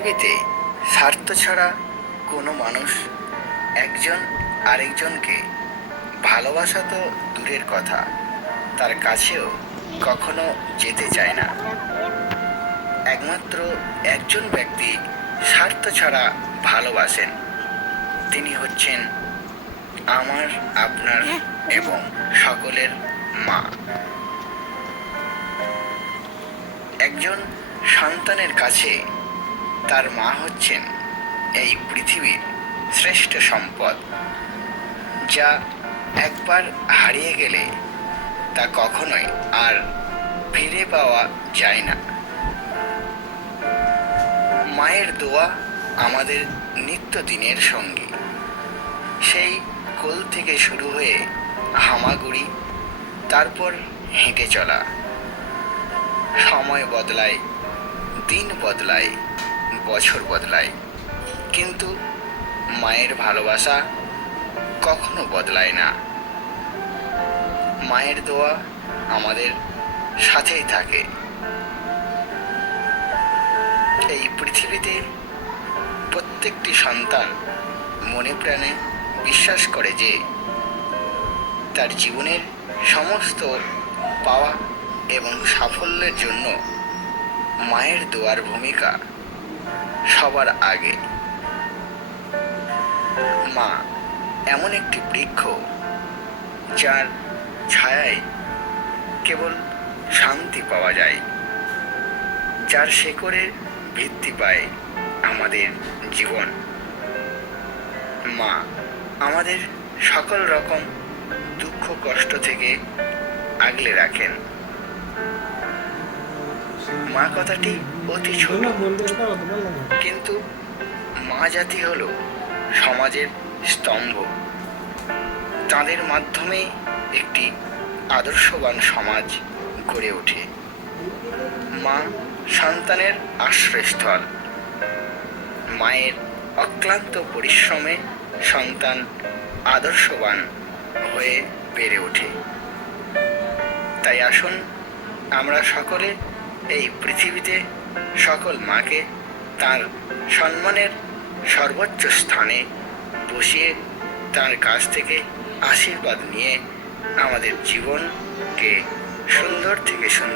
পৃথিবীতে স্বার্থ ছাড়া কোনো মানুষ একজন আরেকজনকে ভালোবাসা তো দূরের কথা, তার কাছেও কখনো যেতে চায় না। একমাত্র একজন ব্যক্তি স্বার্থ ছাড়া ভালোবাসেন, তিনি হচ্ছেন আমার, আপনার এবং সকলের মা। একজন সন্তানের কাছে তার মা হচ্ছেন এই পৃথিবীর শ্রেষ্ঠ সম্পদ, যা একবার হারিয়ে গেলে তা কখনোই আর ফিরে পাওয়া যায় না। মায়ের দোয়া আমাদের নিত্যদিনের সঙ্গী। সেই কোল থেকে শুরু হয়ে হামাগুড়ি, তারপর হেঁটে চলা। সময় বদলায়, দিন বদলায়, বছর বদলায়, কিন্তু মায়ের ভালোবাসা কখনো বদলায় না। মায়ের দোয়া আমাদের সাথেই থাকে। এই পৃথিবীতে প্রত্যেকটি সন্তান মনে প্রাণে বিশ্বাস করে যে তার জীবনের সমস্ত পাওয়া এবং সাফল্যের জন্য মায়ের দোয়ার ভূমিকা সবার আগে। মা এমন একটি বৃক্ষ, যার ছায়ায় কেবল শান্তি পাওয়া যায়, যার শেকড়ে ভিত্তি পায় আমাদের জীবন। মা আমাদের সকল রকম দুঃখ কষ্ট থেকে আগলে রাখেন। মা কথাটি অতি ছোট, কিন্তু মা জাতি হলো সমাজের স্তম্ভ। তাদের মাধ্যমে একটি আদর্শবান সমাজ গড়ে ওঠে। মা সন্তানের আশ্রয়স্থল। মায়ের অক্লান্ত পরিশ্রমে সন্তান আদর্শবান হয়ে বেড়ে ওঠে। তাই আসুন আমরা সকলে এই পৃথিবীতে সকল মাকে তার সম্মানের সর্বোচ্চ স্থানে বসিয়ে তার কাছ থেকে আশীর্বাদ নিয়ে আমাদের জীবনকে সুন্দর থেকে সুন্দর